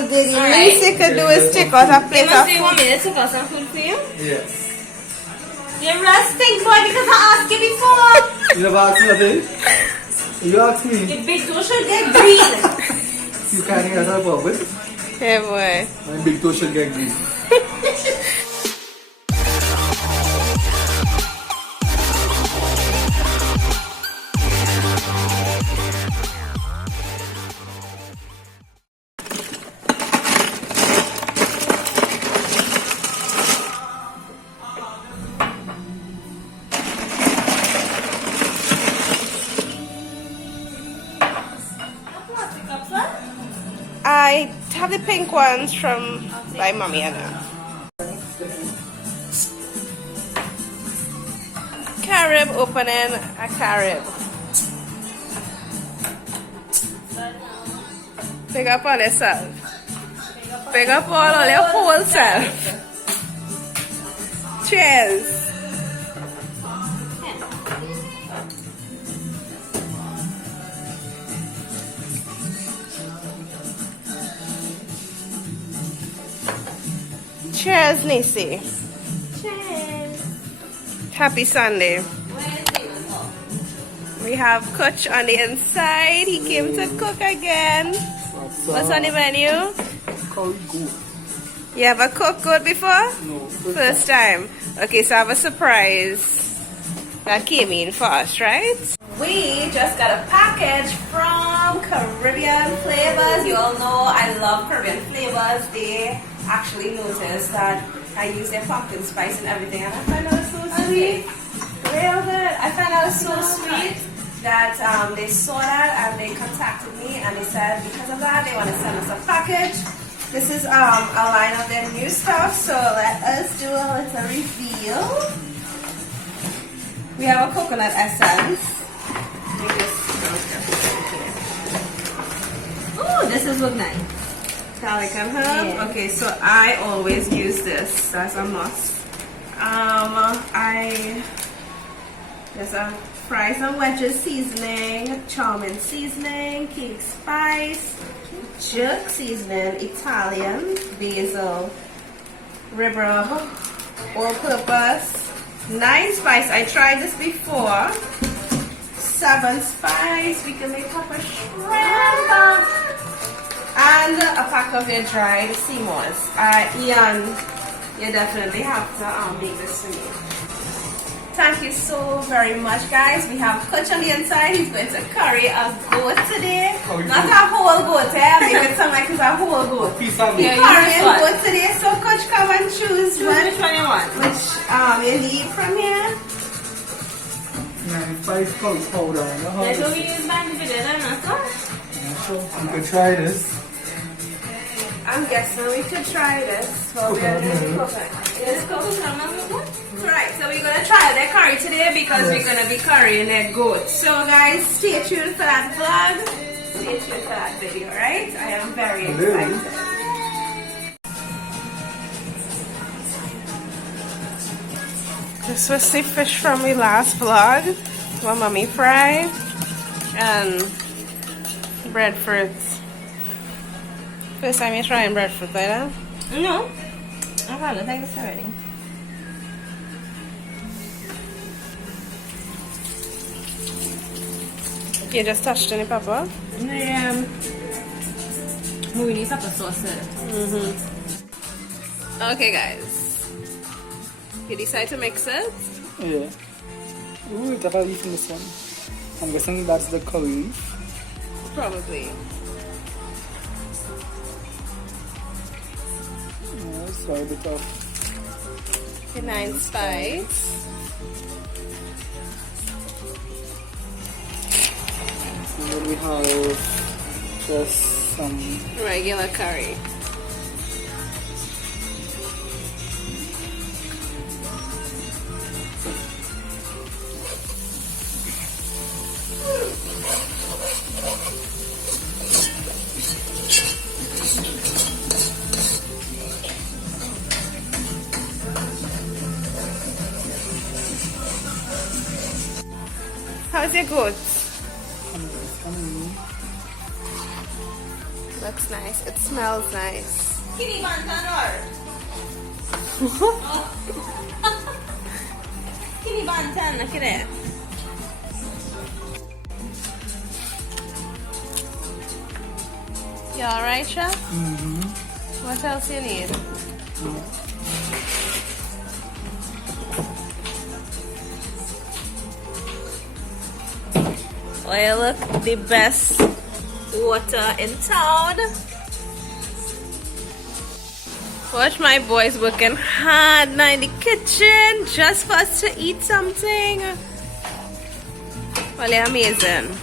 whole day. The least you could do is take out a plate of You food. want me to take out some food for you? Yes. You're resting, boy, because I asked you before. You never asked me nothing? You asked me. Your big toe should get green. You can't answer a purpose. Yeah, boy. My big toe should get green. I have the pink ones from my mommy and her. Carib opening a Carib. Big up on yourself. Big up on your whole self. Cheers. Cheers, Nisi. Cheers. Happy Sunday. We have Kutch on the inside. He came to cook again. What's on the menu? Curry goat. You ever cooked good before? No. First time. Okay, so I have a surprise that came in for us, right? We just got a package from Caribbean Flavors. You all know I love Caribbean Flavors. They actually noticed that I use their pumpkin spice and everything, and I find that it's so sweet. Real good. I find that it's so sweet that they saw that and they contacted me and they said because of that they want to send us a package. This is a line of their new stuff, so let us do a little reveal. We have a coconut essence. Oh, this is look nice. Garlic and herb. Yeah. Okay, so I always use this. That's a must. I just fry some wedges seasoning, charming seasoning, cake spice, jerk seasoning, Italian, basil, rib rub, all-purpose, 9 spice. I tried this before. 7 spice. We can make up a shrimp. And a pack of your dried sea moss. Ian, you definitely have to make this for me. Thank you so very much, guys. We have Kutch on the inside. He's going to curry a goat today. Not a whole goat, eh? Make it sound like it's a whole goat. Piece of He's meat. currying goat today. So Kutch, come and choose Which one you want? which you need from here. Yeah, spice powder. That's what we use back in the day, not so? You can try this. I'm guessing we could try this. But we're Coconut going to milk. Yes, coconut milk. Right, so we're gonna try their curry today because we're gonna be currying their goat. So guys, stay tuned for that vlog. Stay tuned for that video, right? I am very excited. This was the fish from the last vlog. My mommy fried and breadfruits. First time you're trying breadfruit, right? No. I've had it like this already. You just touched on it, Papa? Yeah. We need some sauce. Okay, guys. You decide to mix it? Yeah. Ooh, it's a leaf in this one. I'm guessing that's the curry leaf. Probably. Yeah, so a bit of The 9 spice. and then we have just some Regular curry. How's your goat? looks nice. It smells nice. Kitty Bantan Kitty Bantan, look at it. You alright, Chef? Mm-hmm. What else you need? Well, look, the best water in town. Watch my boys working hard now in the kitchen just for us to eat something. Well, they're amazing.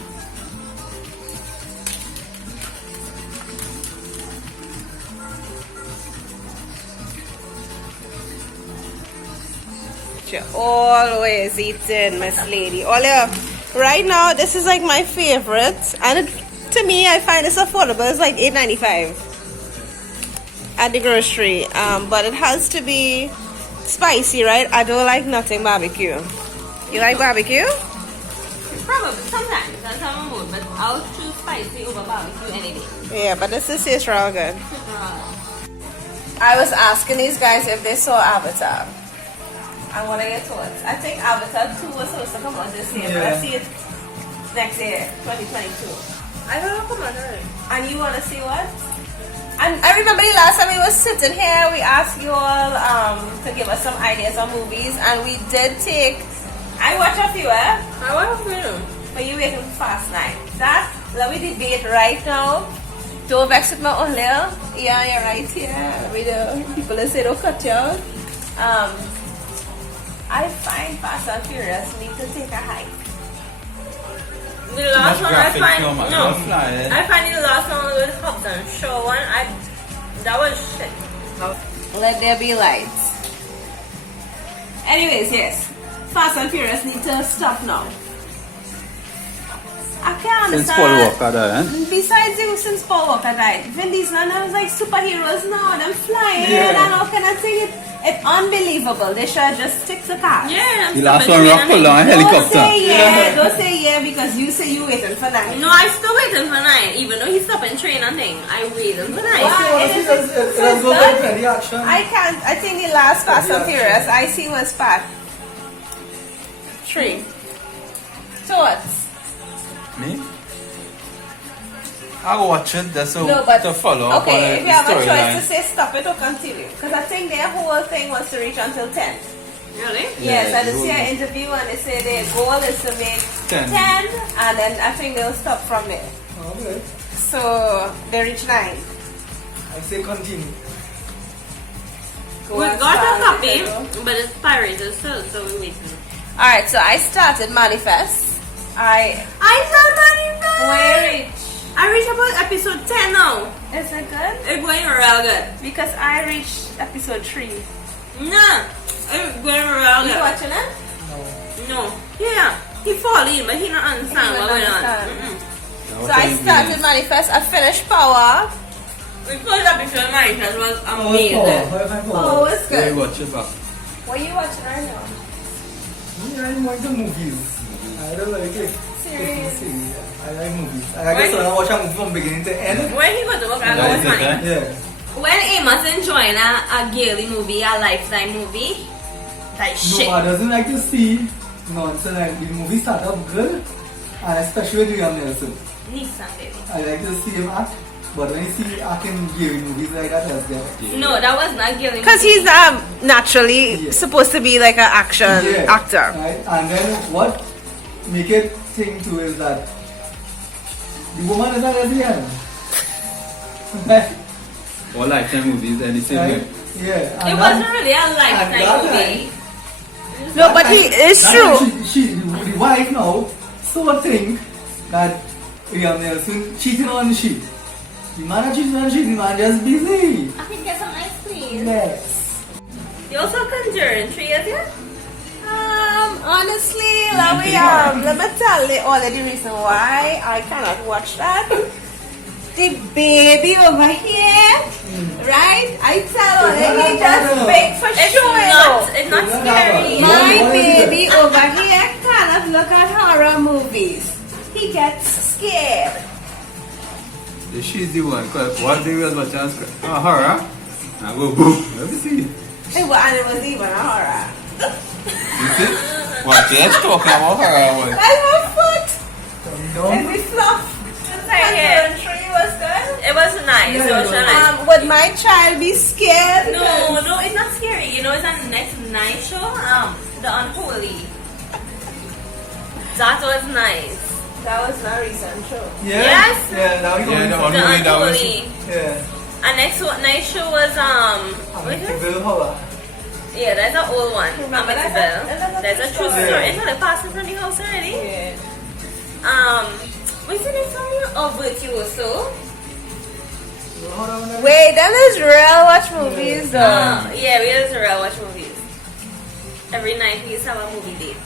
You're always eating, Miss Lady. Right now, this is like my favorite, and to me, I find it's affordable. It's like $8.95 at the grocery, but it has to be spicy, right? I don't like nothing barbecue. You like barbecue? Probably sometimes that's how I'm mood, but I'll choose spicy over barbecue any day. Yeah, but this is real good. I was asking these guys if they saw Avatar. And what are your thoughts? I think Avatar 2 was supposed to come out this year, but I see it next year, 2022. I don't know, come on, already. And you want to see what? And I remember the last time we were sitting here, we asked you all to give us some ideas on movies, and we did take. I watched a few, I watched a few. But you waiting for Fast 9. Let me debate right now. Don't vex with my earlier. Yeah, you're right here. People that say don't cut you out. I find Fast and Furious need to take a hike. The last one I find I find the last one with Hobson show one. That was shit. Let there be lights. Anyways, yes, Fast and Furious need to stop now. I can't understand. Since Paul Walker died, Besides you, since Paul Walker died, Vin Diesel and them was like superheroes now. Them flying and all kind of thing. It's unbelievable. They should just stick to cars. Yeah, the last one rock pulled on a helicopter. Don't say yeah because you say you waiting for 9. No, I still waiting for 9. Even though he stopped and train and thing, I waiting for 9. I can't. I think the last Fast and Furious I see was part 3. Thoughts? Me? I'll watch it just to follow up on okay, if you have a choice to storyline. say stop it or continue, because I think their whole thing was to reach until 10. Really? Yes, Yeah, I did see an interview and they say their goal is to make 10 and then I think they'll stop from there. Okay. So they reach 9. I say continue. Go We and got a start copy, with it. but it's pirated still, so we're waiting. Alright, so I started Manifest. I saw Manoo. where reach? I reached about episode 10 now. Is it good? It's going real good. Because I reached episode 3. Nah, it's going real You good. watching it? No. Yeah, he fall in, but he don't understand He what's don't going on. understand. So I started Manifest. I finished Power. The first episode of Manifest was amazing. Oh, it's Yeah, good. watch it back. What are you watching right now? I'm watching the movies. I don't like it. Serious? I like movies. I guess when I watch a movie from beginning to end. When he got to work, I Yeah, was is it fine. that? Yeah. When Amos enjoying a girly movie, a lifetime movie, that shit. No, I doesn't like to see nonsense. Like the movie start up good, and especially with Liam Neeson. Nissan, baby. I like to see him act, but when you see acting gay movies like that, that's good. No, that was not girly Because movie. he's naturally Yeah. supposed to be like an action actor. Right? And then what make it thing too is that the woman is a lesbian. Right? All lifetime movies and the same Right? way. Yeah. It wasn't really a lifetime that movie. No, but it's that true. time the wife now so think that Liam Neeson cheating on she. The man not cheating on she, the man just busy. I can get some ice cream. Yes. You also Conjuring 3 years yet? Honestly, let me tell you all the reason why I cannot watch that. The baby over here, right? I tell you, he just big for sure. It's not scary. My baby over here cannot look at horror movies. He gets scared. She's the one. Cause one day we was watching a horror. I go boom. Let me see. Hey, well, and it was even a horror. You see? What? Just talking about horror. That's my foot. No. And we fluff. Yeah. Was good. It was nice. Yeah, it was it was nice. Would my child be scared? No, it's not scary. You know, it's a next night show. The Unholy. That was nice. That was not recent show. Yeah? Yes. Yeah, now you Yeah, the know. Unholy, that was. Yeah. And next night show was what is it? Amityville Horror. Yeah, that's an old one. Remember that? Amityville. That's a true story. story. It's not a passing from the house already. Yeah. What's the next one? Oh, Virtuoso. Wait, that is real watch movies though. Yeah, we used to real watch movies. Every night we used to have a movie date.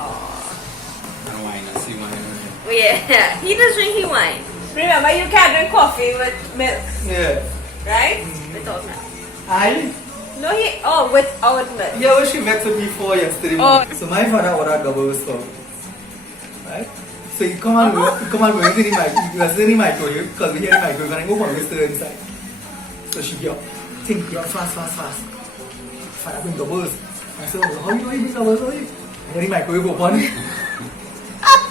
And wine and see wine. Yeah, he does drink he wine. Remember, you can't drink coffee with milk, Yeah. right? Without milk. I No, without milk. yeah, well, she met me for yesterday. Oh. So my father ordered double stop. Right? So you come and go into the mic. You are in the microwave because we hear the microwave and I go for a stir inside. So she go, think, fast. Father bring doubles. I said, oh, how you know you bring doubles? I hear the microwave open.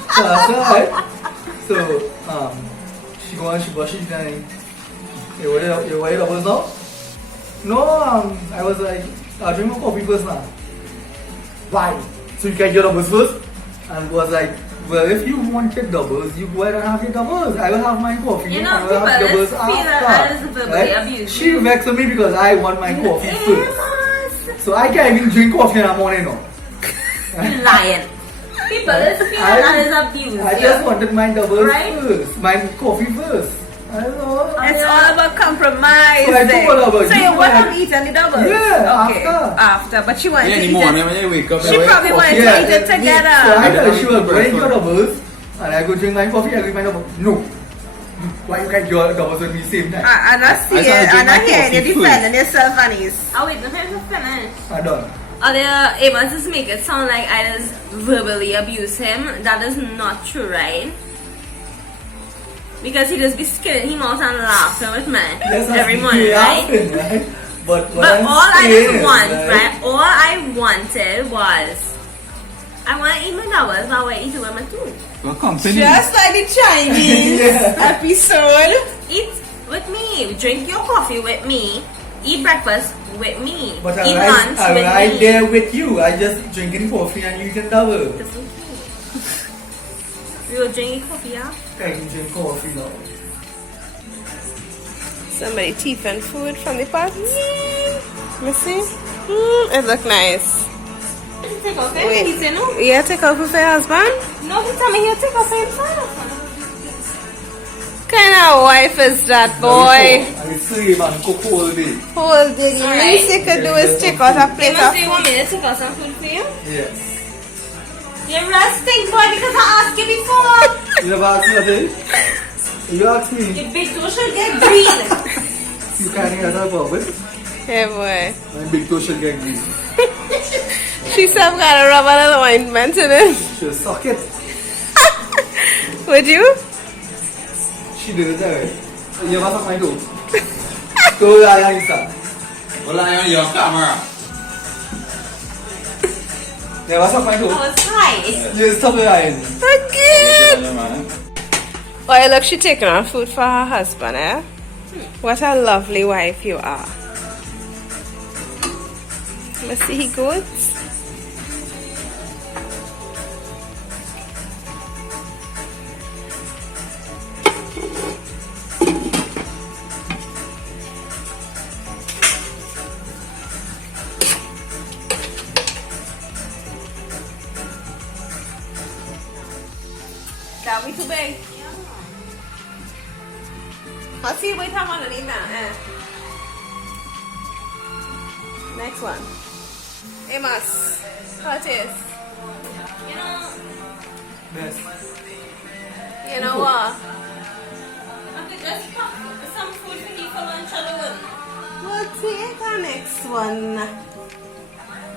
So I said, right? So she go and she brush it and you wear doubles now? No, I was like, I'll drink my coffee first now. Why? So you can get doubles first? And was like, well, if you want your doubles, you go ahead and have your doubles. I will have my coffee. You know, and I will have people doubles feel that after. as verbally abusive. She vexed me because I want my coffee first. So I can't even drink coffee in the morning now. Lion. People feel that is abuse. I just wanted my doubles Right? first. My coffee first. I don't know. It's all about compromise. So I took all about So you you want had- to eat any doubles? Yeah, Okay. after. But she wanted Yeah, to in eat the morning it. when you wake up, She probably wanted to eat it So together. I thought she was Yeah. bring your doubles and I go drink my coffee, I drink my doubles. No. Why you can't get your doubles with me same time? I'm not I seeing, drink I'm my not hearing you coffee defending yourself, Anis. Oh wait, the time to finish. I done. Amos just make it sound like I just verbally abuse him. That is not true, right? Because he just be scared him out and laughing with me every morning, right? Laughing, right? But But all I saying, just want, right? All I wanted was I want to eat my doubles, but I want to eat it with my tooth. Well, company. Just like the Chinese Yeah. episode. Eat with me, drink your coffee with me, eat breakfast with me, But eat I lunch with right me. there with you. I just drinking coffee and you eating double. That's okay. We will drink coffee, yeah? I can drink coffee now. Somebody teething food from the pot. Let me see. It look nice. Take off it. Wait. He said no. Yeah, take off with your husband. No, he told me he'll take off himself. Kind of wife is that boy? I sleep and cook all day. Whole day. The Alright. least you could do is take out a plate Amos, of do you want me to take out some food for you? Yes. You're resting, boy, because I asked you before. You never asked me that. You asked me. Your big toe should get green. You can't get a bubble. Yeah, boy. My big toe should get green. She said, got a rub and ointment in it. She'll suck it. Would you? She did it that way. You must have my toe. Go lie on your Well, I on your camera. Never suck my I toe. was high. You stop lying. Again. Oh, look, she taking on food for her husband, eh? What a lovely wife you are. Let's see, he goes. That be too big. I'll see wait how much I need now. Next one. Amos. How it is? You know, Yes. You know what? I could just pop some food for you for lunch alone. We'll take our next one.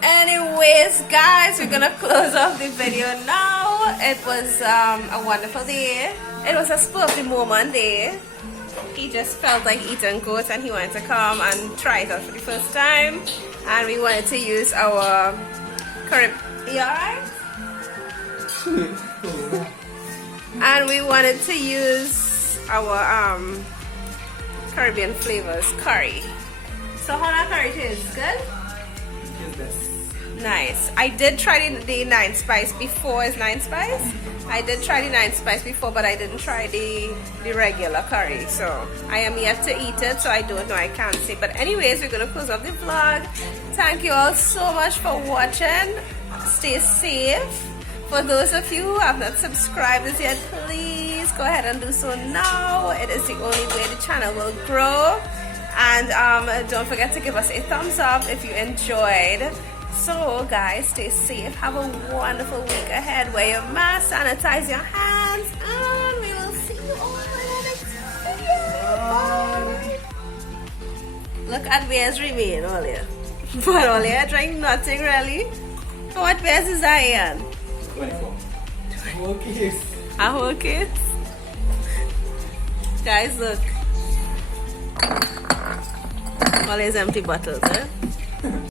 Anyways, guys, we're gonna close off the video now. It was a wonderful day. It was a spur of the moment day. He just felt like eating goat and he wanted to come and try it out for the first time. And we wanted to use our curry. You alright? And we wanted to use our Caribbean flavors curry. So how that curry tastes? Good? Nice. I did try the 9 spice before. Is 9 spice? I did try the 9 spice before, but I didn't try the regular curry. So I am yet to eat it, so I don't know. I can't say. But anyways, we're gonna close up the vlog. Thank you all so much for watching. Stay safe. For those of you who have not subscribed as yet, please go ahead and do so now. It is the only way the channel will grow. And don't forget to give us a thumbs up if you enjoyed. So guys, stay safe. Have a wonderful week ahead. Wear your mask, sanitize your hands, and we will see you all in the next video. Bye. Look at where's remain earlier. But earlier drank nothing really. What beers is that, Ian? 24. Whole case. A whole case? Guys, look. All these empty bottles, eh?